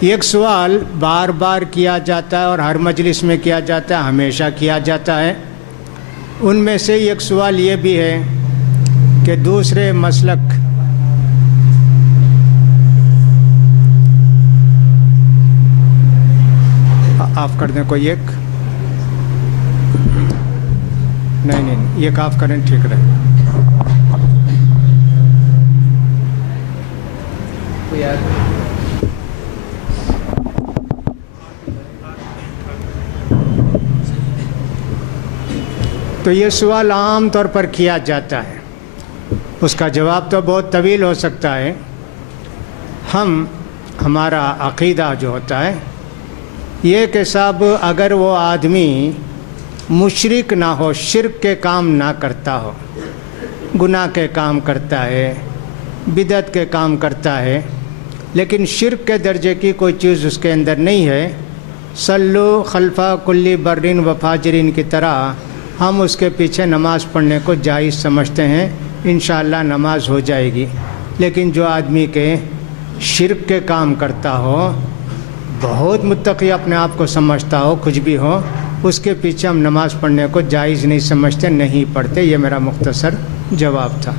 ایک سوال بار بار کیا جاتا ہے اور ہر مجلس میں کیا جاتا ہے، ہمیشہ کیا جاتا ہے۔ ان میں سے ایک سوال یہ بھی ہے کہ دوسرے مسلک آف کر دیں، کوئی ایک نہیں ایک آف کریں ٹھیک رہے۔ تو یہ سوال عام طور پر کیا جاتا ہے، اس کا جواب تو بہت طویل ہو سکتا ہے۔ ہمارا عقیدہ جو ہوتا ہے یہ کہ صاحب اگر وہ آدمی مشرک نہ ہو، شرک کے کام نہ کرتا ہو، گناہ کے کام کرتا ہے، بدعت کے کام کرتا ہے، لیکن شرک کے درجے کی کوئی چیز اس کے اندر نہیں ہے، صلو خلف کل برین و فاجرین کی طرح ہم اس کے پیچھے نماز پڑھنے کو جائز سمجھتے ہیں، انشاءاللہ نماز ہو جائے گی۔ لیکن جو آدمی کے شرک کے کام کرتا ہو، بہت متقی اپنے آپ کو سمجھتا ہو، کچھ بھی ہو، اس کے پیچھے ہم نماز پڑھنے کو جائز نہیں سمجھتے، نہیں پڑھتے۔ یہ میرا مختصر جواب تھا۔